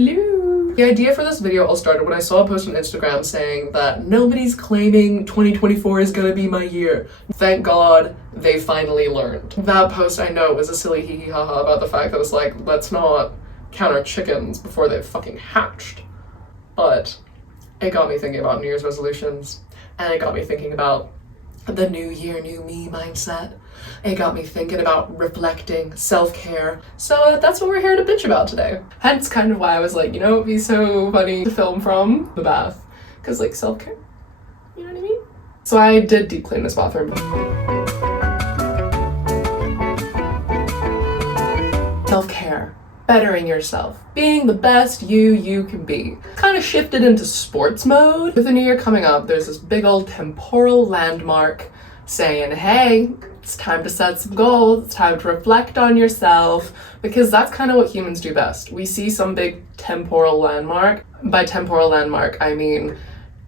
Hello. The idea for this video all started when I saw a post on Instagram saying that nobody's claiming 2024 is gonna be my year. Thank God they finally learned. That post, I know, was a silly hee hee haha about the fact that it's like, let's not count our chickens before they've fucking hatched. But it got me thinking about New Year's resolutions, and it got me thinking about the new year, new me mindset. It got me thinking about reflecting, self-care. So that's what we're here to bitch about today. Hence kind of why I was like, you know, it'd be so funny to film from the bath. Cause like self-care, you know what I mean? So I did deep clean this bathroom. Self-care, bettering yourself, being the best you can be. Kind of shifted into sports mode. With the new year coming up, there's this big old temporal landmark saying, hey, it's time to set some goals, it's time to reflect on yourself, because that's kind of what humans do best. We see some big temporal landmark. By temporal landmark, I mean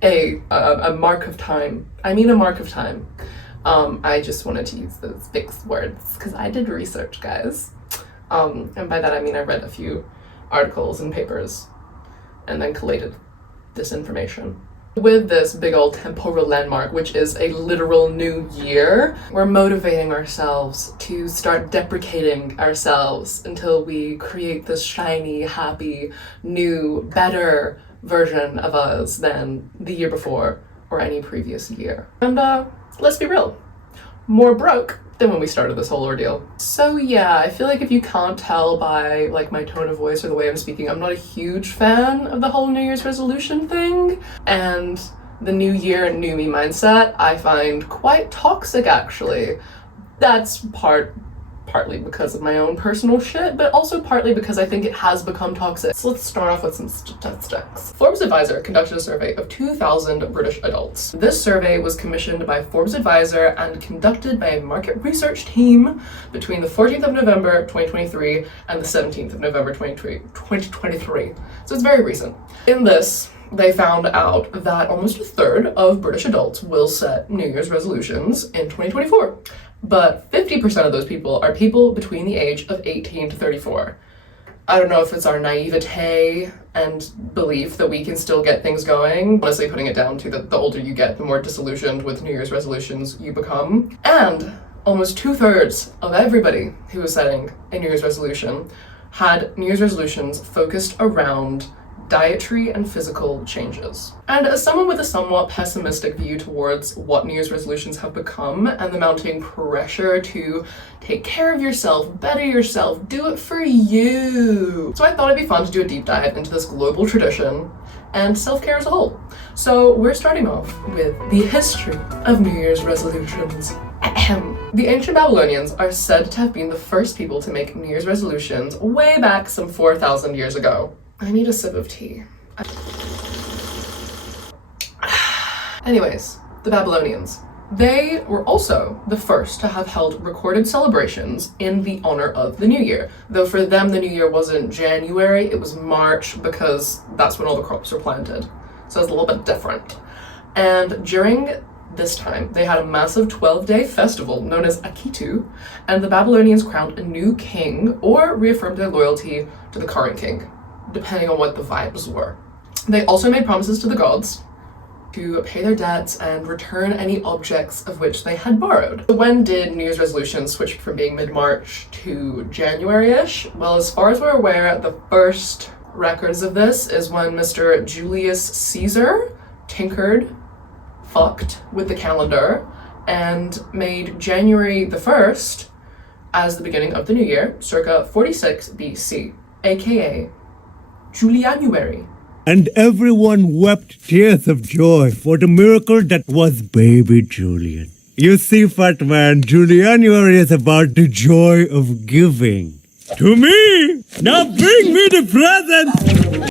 a mark of time. I just wanted to use those big words because I did research, guys. And by that I mean I read a few articles and papers and then collated this information. With this big old temporal landmark, which is a literal new year, we're motivating ourselves to start deprecating ourselves until we create this shiny, happy, new, better version of us than the year before or any previous year. And let's be real, more broke than when we started this whole ordeal. So yeah, I feel like if you can't tell by like my tone of voice or the way I'm speaking, I'm not a huge fan of the whole New Year's resolution thing. And the new year, new me mindset, I find quite toxic actually. That's partly because of my own personal shit, but also partly because I think it has become toxic. So let's start off with some statistics. Forbes Advisor conducted a survey of 2,000 British adults. This survey was commissioned by Forbes Advisor and conducted by a market research team between the 14th of November 2023 and the 17th of November 2023. So it's very recent. In this, they found out that almost a third of British adults will set New Year's resolutions in 2024. But 50% of those people are people between the age of 18 to 34. I don't know if it's our naivete and belief that we can still get things going. Honestly, putting it down to the older you get, the more disillusioned with New Year's resolutions you become. And almost 2/3 of everybody who was setting a New Year's resolution had New Year's resolutions focused around dietary and physical changes. And as someone with a somewhat pessimistic view towards what New Year's resolutions have become and the mounting pressure to take care of yourself, better yourself, do it for you. So I thought it'd be fun to do a deep dive into this global tradition and self-care as a whole. So we're starting off with the history of New Year's resolutions. The ancient Babylonians are said to have been the first people to make New Year's resolutions way back some 4,000 years ago. I need a sip of tea. Anyways, the Babylonians. They were also the first to have held recorded celebrations in the honor of the New Year. Though for them, the New Year wasn't January, it was March because that's when all the crops were planted. So it's a little bit different. And during this time, they had a massive 12-day festival known as Akitu, and the Babylonians crowned a new king or reaffirmed their loyalty to the current king, depending on what the vibes were. They also made promises to the gods to pay their debts and return any objects of which they had borrowed. When did New Year's resolutions switch from being mid-March to January-ish? Well, as far as we're aware, the first records of this is when Mr. Julius Caesar fucked with the calendar and made January the 1st as the beginning of the new year, circa 46 BC, aka Julianuary. And everyone wept tears of joy for the miracle that was baby Julian. You see, fat man, Julianuary is about the joy of giving. To me! Now bring me the presents!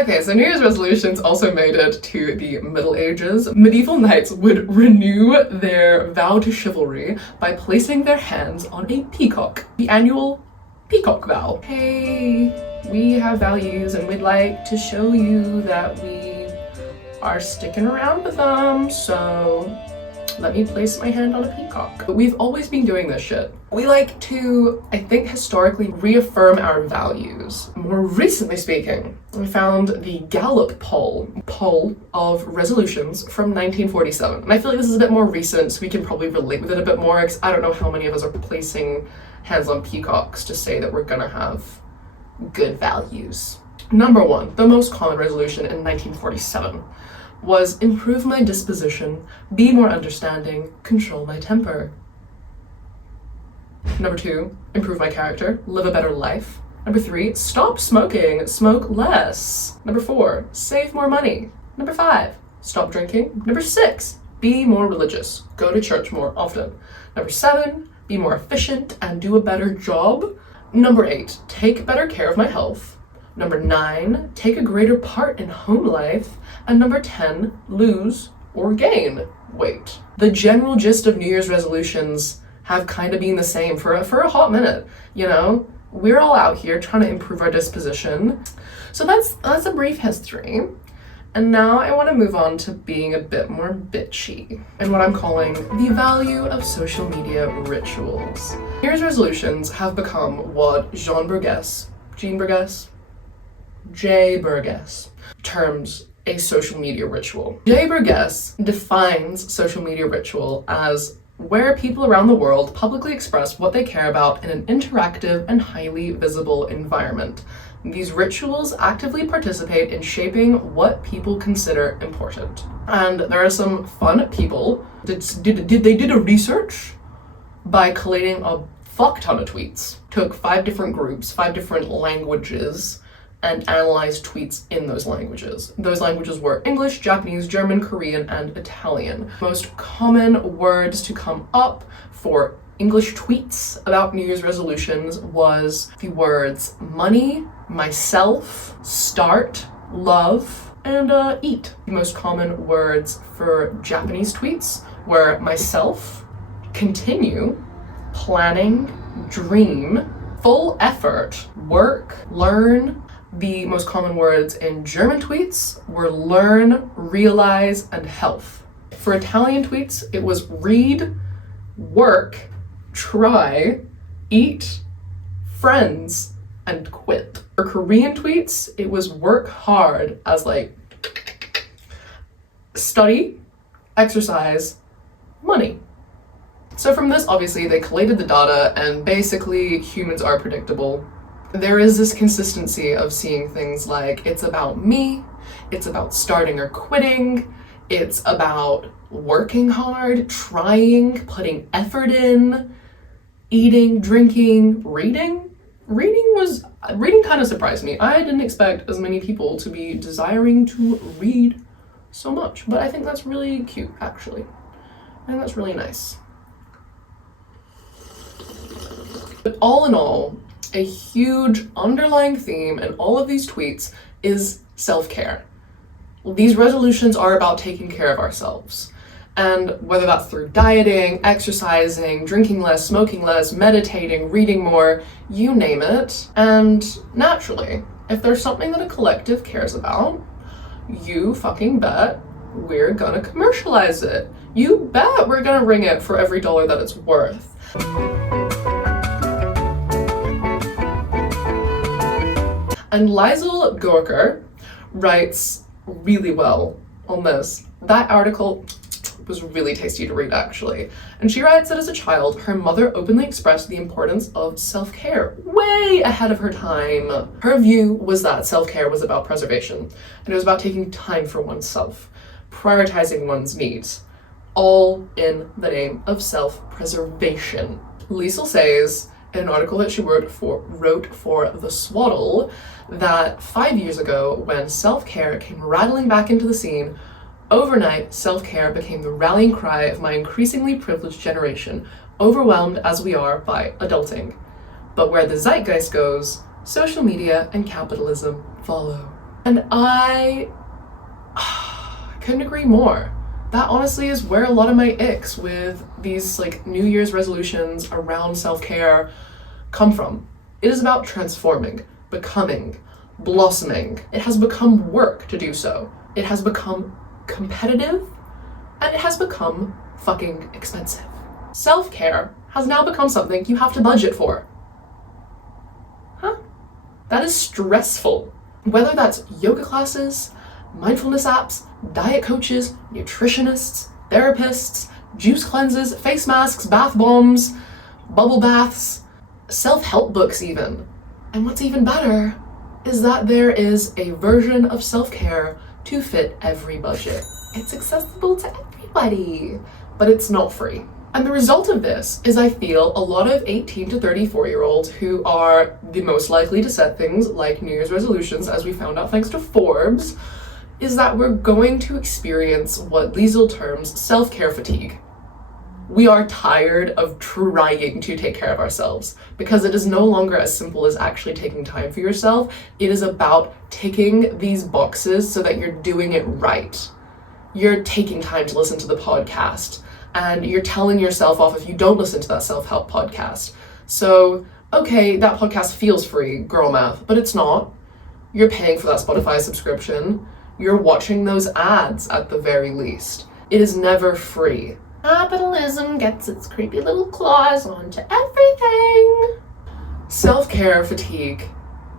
Okay, so New Year's resolutions also made it to the Middle Ages. Medieval knights would renew their vow to chivalry by placing their hands on a peacock, the annual peacock vow. Hey, we have values and we'd like to show you that we are sticking around with them, so Let me place my hand on a peacock. But we've always been doing this shit. We like to, I think, historically reaffirm our values. More recently speaking, we found the Gallup poll of resolutions from 1947. And I feel like this is a bit more recent, so we can probably relate with it a bit more, because I don't know how many of us are placing hands on peacocks to say that we're gonna have good values. Number 1, the most common resolution in 1947 was improve my disposition, be more understanding, control my temper. Number 2, improve my character, live a better life. Number 3, stop smoking, smoke less. Number 4, save more money. Number 5, stop drinking. Number 6, be more religious, go to church more often. Number 7, be more efficient and do a better job. Number 8, take better care of my health. Number 9, take a greater part in home life. And number 10, lose or gain weight. The general gist of New Year's resolutions have kind of been the same for a hot minute, you know? We're all out here trying to improve our disposition. So that's a brief history. And now I want to move on to being a bit more bitchy and what I'm calling the value of social media rituals. New Year's resolutions have become what Jay Burgess terms a social media ritual. Jay Burgess defines social media ritual as where people around the world publicly express what they care about in an interactive and highly visible environment. These rituals actively participate in shaping what people consider important. And there are some fun people that did a research by collating a fuck ton of tweets. Took 5 different groups, 5 different languages, and analyzed tweets in those languages. Those languages were English, Japanese, German, Korean, and Italian. Most common words to come up for English tweets about New Year's resolutions was the words money, myself, start, love, and eat. The most common words for Japanese tweets were myself, continue, planning, dream, full effort, work, learn. The most common words in German tweets were learn, realize, and health. For Italian tweets, it was read, work, try, eat, friends, and quit. For Korean tweets, it was work hard as like study, exercise, money. So from this, obviously, they collated the data, and basically humans are predictable. There is this consistency of seeing things like it's about me, it's about starting or quitting, it's about working hard, trying, putting effort in, eating, drinking, reading. Reading kind of surprised me. I didn't expect as many people to be desiring to read so much, but I think that's really cute, actually. I think that's really nice. But all in all, a huge underlying theme in all of these tweets is self-care. These resolutions are about taking care of ourselves. And whether that's through dieting, exercising, drinking less, smoking less, meditating, reading more, you name it. And naturally, if there's something that a collective cares about, you fucking bet we're gonna commercialize it. You bet we're gonna ring it for every dollar that it's worth. And Liesl Gorker writes really well on this. That article was really tasty to read, actually. And she writes that as a child, her mother openly expressed the importance of self-care way ahead of her time. Her view was that self-care was about preservation, and it was about taking time for oneself, prioritizing one's needs, all in the name of self-preservation. Liesl says in an article that she wrote for The Swaddle that 5 years ago, when self-care came rattling back into the scene, overnight, self-care became the rallying cry of my increasingly privileged generation, overwhelmed as we are by adulting. But where the zeitgeist goes, social media and capitalism follow. And I couldn't agree more. That honestly is where a lot of my icks with these like New Year's resolutions around self-care come from. It is about transforming, becoming, blossoming. It has become work to do so. It has become competitive And it has become fucking expensive. Self-care has now become something you have to budget for. Huh? That is stressful. Whether that's yoga classes, mindfulness apps, diet coaches, nutritionists, therapists, juice cleanses, face masks, bath bombs, bubble baths, self-help books even. And what's even better is that there is a version of self-care to fit every budget. It's accessible to everybody, but it's not free. And the result of this is I feel a lot of 18 to 34-year-olds who are the most likely to set things like New Year's resolutions, as we found out thanks to Forbes, is that we're going to experience what Liesl terms self-care fatigue. We are tired of trying to take care of ourselves because it is no longer as simple as actually taking time for yourself. It is about ticking these boxes so that you're doing it right. You're taking time to listen to the podcast and you're telling yourself off if you don't listen to that self-help podcast. So, okay, that podcast feels free, girl math, but it's not. You're paying for that Spotify subscription. You're watching those ads at the very least. It is never free. Capitalism gets its creepy little claws onto everything. Self-care fatigue,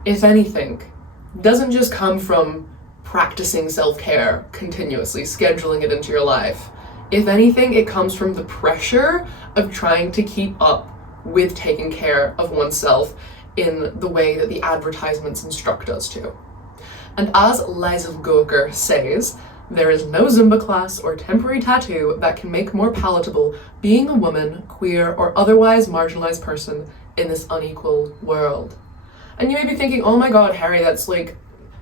if anything, doesn't just come from practicing self-care continuously, scheduling it into your life. If anything, it comes from the pressure of trying to keep up with taking care of oneself in the way that the advertisements instruct us to. And as Liesl Gurker says, there is no Zumba class or temporary tattoo that can make more palatable being a woman, queer, or otherwise marginalized person in this unequal world. And you may be thinking, oh my god, Harry, that's like,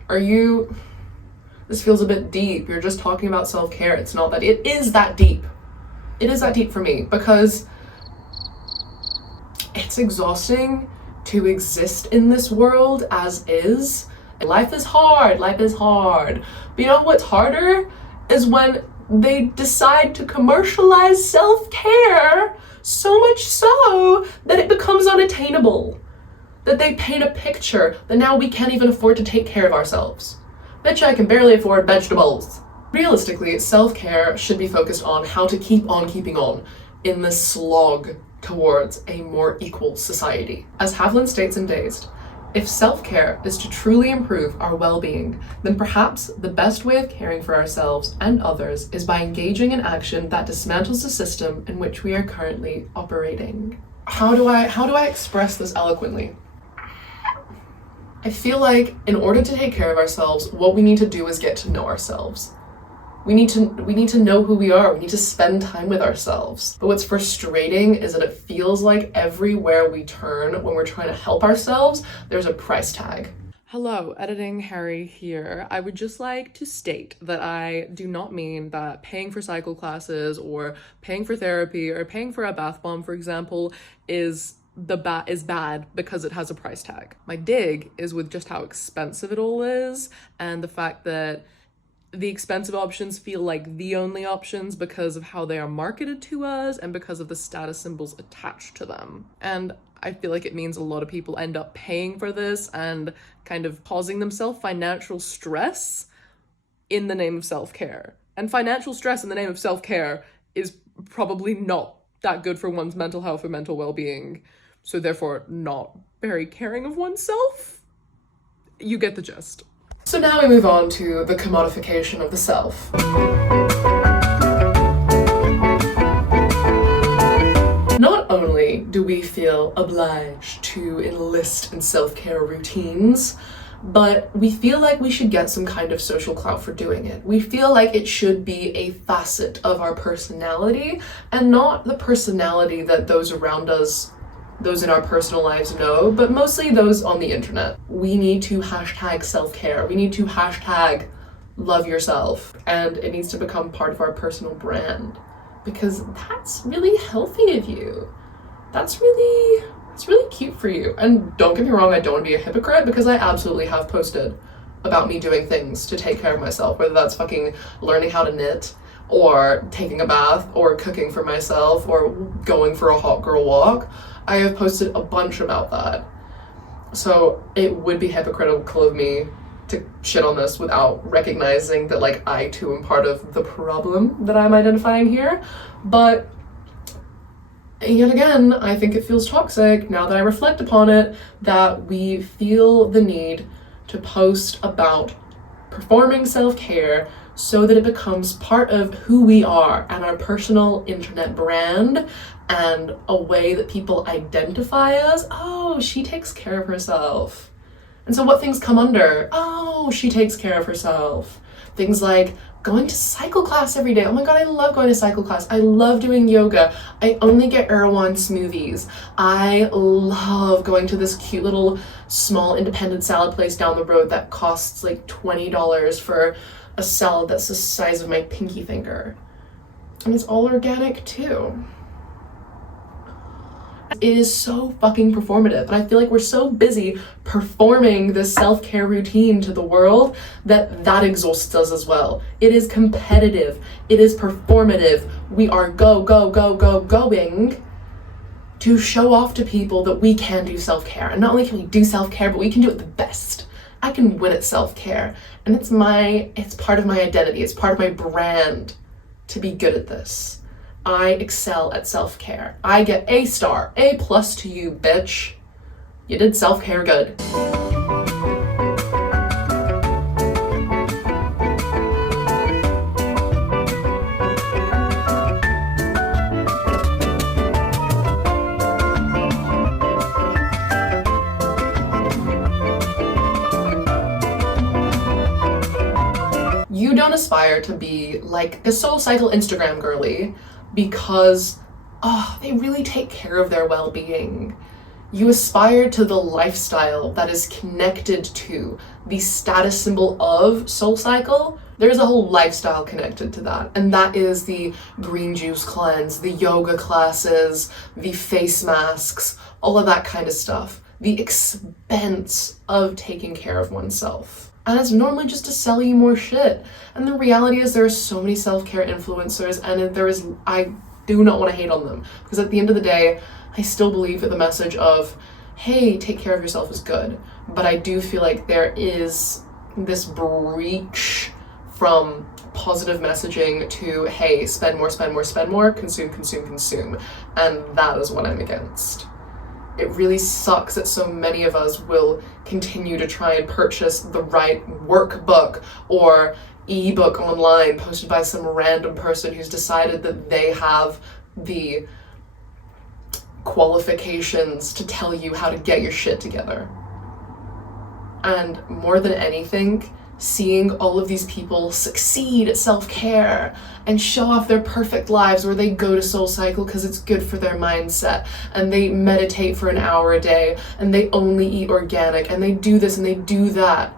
this feels a bit deep. You're just talking about self-care. It's not that. It is that deep. It is that deep for me because it's exhausting to exist in this world as is. Life is hard. But you know what's harder is when they decide to commercialize self-care so much so that it becomes unattainable. That they paint a picture that now we can't even afford to take care of ourselves. Bitch, I can barely afford vegetables. Realistically, self-care should be focused on how to keep on keeping on in this slog towards a more equal society. As Havlin states in Dazed, if self-care is to truly improve our well-being, then perhaps the best way of caring for ourselves and others is by engaging in action that dismantles the system in which we are currently operating. How do I express this eloquently? I feel like in order to take care of ourselves, what we need to do is get to know ourselves. We need to know who we are. We need to spend time with ourselves. But what's frustrating is that it feels like everywhere we turn when we're trying to help ourselves, there's a price tag. Hello, Editing Harry here. I would just like to state that I do not mean that paying for cycle classes or paying for therapy or paying for a bath bomb, for example, is bad because it has a price tag. My dig is with just how expensive it all is and the fact that the expensive options feel like the only options because of how they are marketed to us and because of the status symbols attached to them. And I feel like it means a lot of people end up paying for this and kind of causing themselves financial stress in the name of self-care. And financial stress in the name of self-care is probably not that good for one's mental health or mental well-being, so therefore not very caring of oneself. You get the gist. So now we move on to the commodification of the self. Not only do we feel obliged to enlist in self-care routines, but we feel like we should get some kind of social clout for doing it. We feel like it should be a facet of our personality and not the personality that those around us, those in our personal lives know, but mostly those on the internet. We need to hashtag self-care. We need to hashtag love yourself, and it needs to become part of our personal brand because that's really healthy of you. That's really cute for you. And don't get me wrong, I don't want to be a hypocrite because I absolutely have posted about me doing things to take care of myself, whether that's fucking learning how to knit or taking a bath or cooking for myself or going for a hot girl walk. I have posted a bunch about that. So it would be hypocritical of me to shit on this without recognizing that like I too am part of the problem that I'm identifying here. But yet again, I think it feels toxic now that I reflect upon it, that we feel the need to post about performing self-care so that it becomes part of who we are and our personal internet brand and a way that people identify us. Oh, she takes care of herself. And so what things come under? Oh, she takes care of herself. Things like going to cycle class every day. Oh my god, I love going to cycle class. I love doing yoga. I only get Erewhon smoothies. I love going to this cute little small independent salad place down the road that costs like $20 for a salad that's the size of my pinky finger. And it's all organic too. It is so fucking performative, and I feel like we're so busy performing this self-care routine to the world that exhausts us as well. It is competitive, it is performative. We are going to show off to people that we can do self-care. And not only can we do self-care, but we can do it the best. I can win at self-care, and it's part of my identity, it's part of my brand to be good at this. I excel at self-care. I get A star, A+ to you, bitch. You did self-care good. You don't aspire to be like a SoulCycle Instagram girly because they really take care of their well-being. You aspire to the lifestyle that is connected to the status symbol of SoulCycle. There's a whole lifestyle connected to that, and that is the green juice cleanse, the yoga classes, the face masks, all of that kind of stuff. The expense of taking care of oneself. And it's normally just to sell you more shit. And the reality is there are so many self-care influencers, and I do not want to hate on them, because at the end of the day, I still believe that the message of, hey, take care of yourself is good. But I do feel like there is this breach from positive messaging to, hey, spend more, consume. And that is what I'm against. It really sucks that so many of us will continue to try and purchase the right workbook or ebook online posted by some random person who's decided that they have the qualifications to tell you how to get your shit together. And more than anything, seeing all of these people succeed at self-care and show off their perfect lives where they go to SoulCycle because it's good for their mindset, and they meditate for an hour a day, and they only eat organic, and they do this and they do that.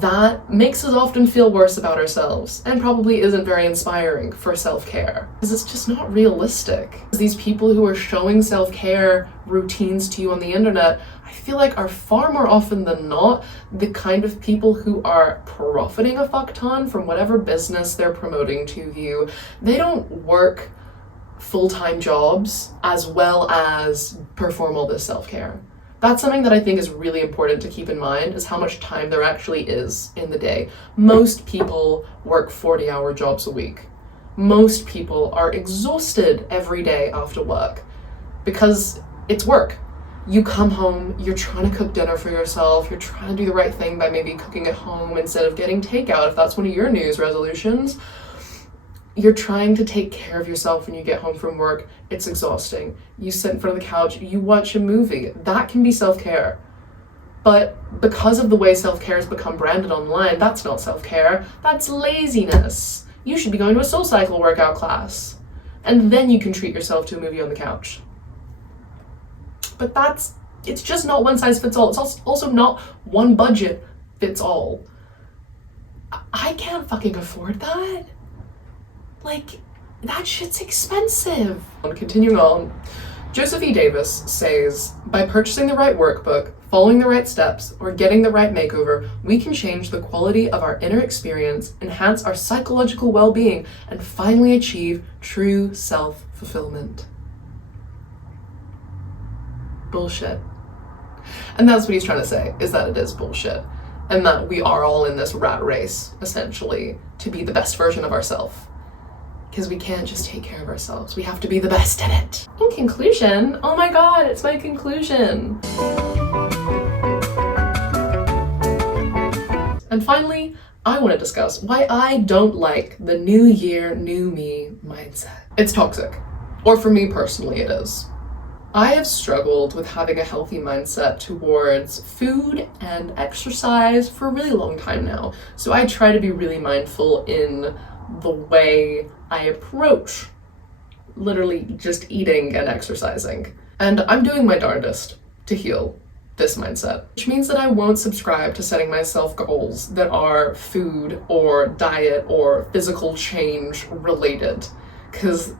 That makes us often feel worse about ourselves, and probably isn't very inspiring for self-care, because it's just not realistic. These people who are showing self-care routines to you on the internet, I feel like are far more often than not the kind of people who are profiting a fuck ton from whatever business they're promoting to you. They don't work full-time jobs as well as perform all this self-care. That's something that I think is really important to keep in mind, is how much time there actually is in the day. Most people work 40-hour jobs a week. Most people are exhausted every day after work because it's work. You come home, you're trying to cook dinner for yourself, you're trying to do the right thing by maybe cooking at home instead of getting takeout, if that's one of your New Year's resolutions. You're trying to take care of yourself when you get home from work. It's exhausting. You sit in front of the couch, you watch a movie. That can be self-care. But because of the way self-care has become branded online, that's not self-care, that's laziness. You should be going to a SoulCycle workout class, and then you can treat yourself to a movie on the couch. But it's just not one size fits all. It's also not one budget fits all. I can't fucking afford that. Like, that shit's expensive. Continuing on, Joseph E. Davis says, by purchasing the right workbook, following the right steps, or getting the right makeover, we can change the quality of our inner experience, enhance our psychological well-being, and finally achieve true self-fulfillment. Bullshit. And that's what he's trying to say, is that it is bullshit. and that we are all in this rat race, essentially, to be the best version of ourselves. Because we can't just take care of ourselves. We have to be the best at it. In conclusion, oh my god, it's my conclusion. And finally, I want to discuss why I don't like the new year, new me mindset. It's toxic. Or for me personally, it is. I have struggled with having a healthy mindset towards food and exercise for a really long time now. So I try to be really mindful in the way I approach literally just eating and exercising. And I'm doing my darndest to heal this mindset, which means that I won't subscribe to setting myself goals that are food or diet or physical change related, because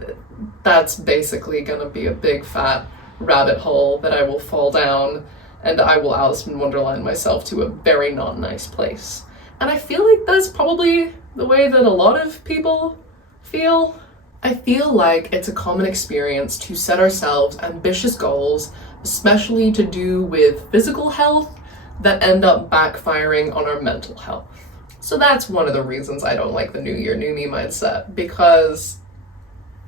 that's basically gonna be a big fat rabbit hole that I will fall down, and I will Alice in Wonderland myself to a very not nice place. And I feel like that's probably the way that a lot of people feel. I feel like it's a common experience to set ourselves ambitious goals, especially to do with physical health, that end up backfiring on our mental health. So that's one of the reasons I don't like the new year, new me mindset, because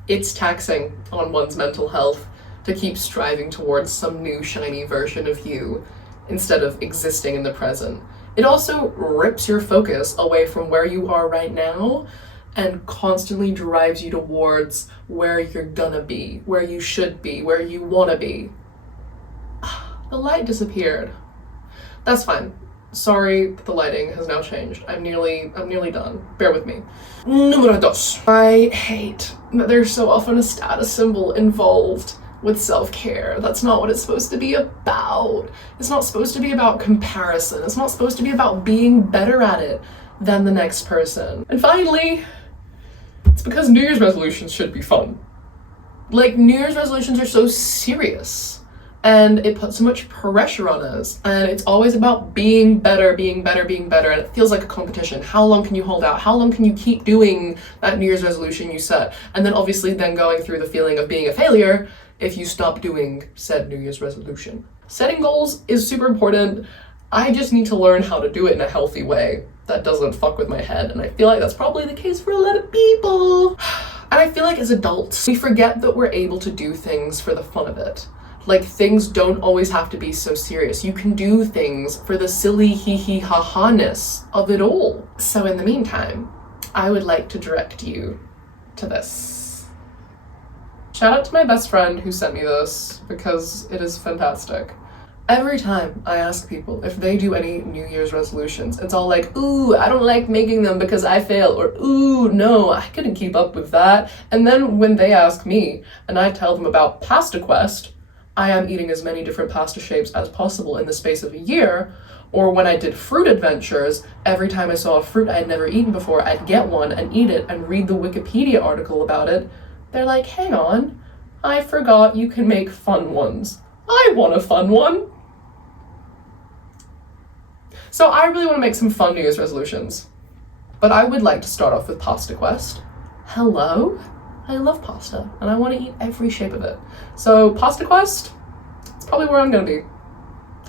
it's taxing on one's mental health to keep striving towards some new shiny version of you instead of existing in the present. It also rips your focus away from where you are right now and constantly drives you towards where you're gonna be, where you should be, where you wanna be. The light disappeared. That's fine. Sorry, the lighting has now changed. I'm nearly done. Bear with me. Número dos. I hate that there's so often a status symbol involved with self-care. That's not what it's supposed to be about. It's not supposed to be about comparison. It's not supposed to be about being better at it than the next person. And finally, it's because New Year's resolutions should be fun. Like, New Year's resolutions are so serious, and it puts so much pressure on us, and it's always about being better, and it feels like a competition. How long can you hold out? How long can you keep doing that New Year's resolution you set? And then obviously then going through the feeling of being a failure if you stop doing said New Year's resolution. Setting goals is super important. I just need to learn how to do it in a healthy way that doesn't fuck with my head, and I feel like that's probably the case for a lot of people. And I feel like as adults, we forget that we're able to do things for the fun of it. Like, things don't always have to be so serious. You can do things for the silly hee ha ha-ness of it all. So in the meantime, I would like to direct you to this. Shout out to my best friend who sent me this, because it is fantastic. Every time I ask people if they do any New Year's resolutions, it's all like, ooh, I don't like making them because I fail, or ooh, no, I couldn't keep up with that. And then when they ask me, and I tell them about Pasta Quest, I am eating as many different pasta shapes as possible in the space of a year, or when I did fruit adventures, every time I saw a fruit I had never eaten before, I'd get one and eat it and read the Wikipedia article about it. They're like, hang on, I forgot you can make fun ones. I want a fun one. So I really want to make some fun New Year's resolutions. But I would like to start off with Pasta Quest. Hello? I love pasta, and I want to eat every shape of it. So Pasta Quest, it's probably where I'm going to be.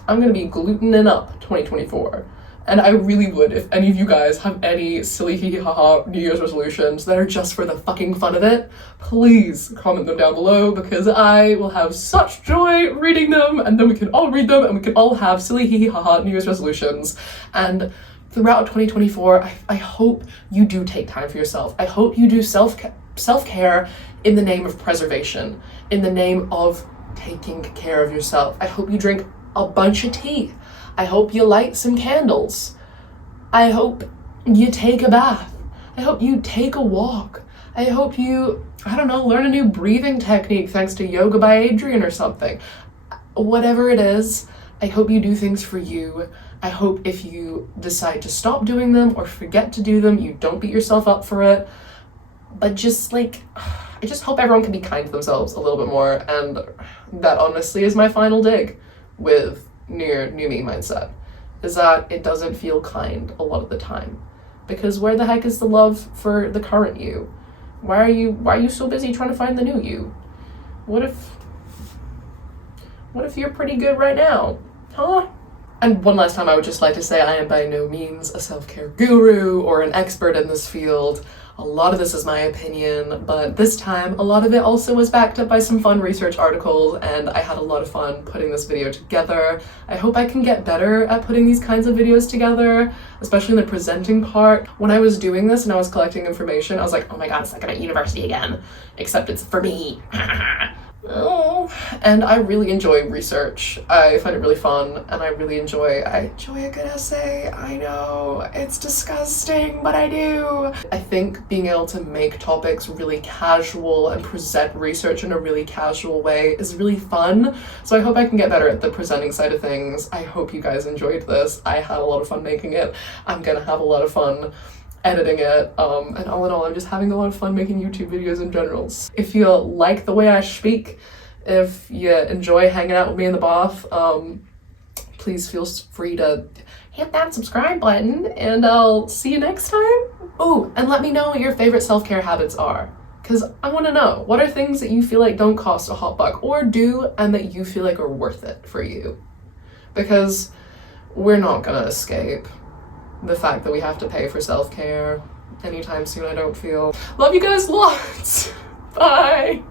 I'm going to be glutening up 2024. And I really would, if any of you guys have any silly hee ha ha New Year's resolutions that are just for the fucking fun of it, please comment them down below, because I will have such joy reading them, and then we can all read them, and we can all have silly hee ha ha New Year's resolutions. And throughout 2024, I hope you do take time for yourself. I hope you do self-care in the name of preservation, in the name of taking care of yourself. I hope you drink a bunch of tea. I hope you light some candles. I hope you take a bath. I hope you take a walk. I hope you, I don't know, learn a new breathing technique thanks to Yoga by Adriene or something. Whatever it is, I hope you do things for you. I hope if you decide to stop doing them or forget to do them, you don't beat yourself up for it. But just like, I just hope everyone can be kind to themselves a little bit more, and that honestly is my final dig with new me mindset, is that it doesn't feel kind a lot of the time. Because where the heck is the love for the current you? Why are you so busy trying to find the new you? What if you're pretty good right now? Huh? And one last time, I would just like to say I am by no means a self-care guru or an expert in this field. A lot of this is my opinion, but this time a lot of it also was backed up by some fun research articles, and I had a lot of fun putting this video together. I hope I can get better at putting these kinds of videos together, especially in the presenting part. When I was doing this and I was collecting information, I was like, oh my god, it's like I'm at university again, except it's for me. Oh, and I really enjoy research. I find it really fun, and I enjoy a good essay. I know, it's disgusting, but I do. I think being able to make topics really casual and present research in a really casual way is really fun. So I hope I can get better at the presenting side of things. I hope you guys enjoyed this. I had a lot of fun making it. I'm gonna have a lot of fun editing it, and all in all, I'm just having a lot of fun making YouTube videos in general. If you like the way I speak, if you enjoy hanging out with me in the bath, please feel free to hit that subscribe button, and I'll see you next time. Oh, and let me know what your favorite self-care habits are, because I want to know, what are things that you feel like don't cost a hot buck, or do, and that you feel like are worth it for you? Because we're not gonna escape the fact that we have to pay for self-care anytime soon, I don't feel. Love you guys lots. Bye.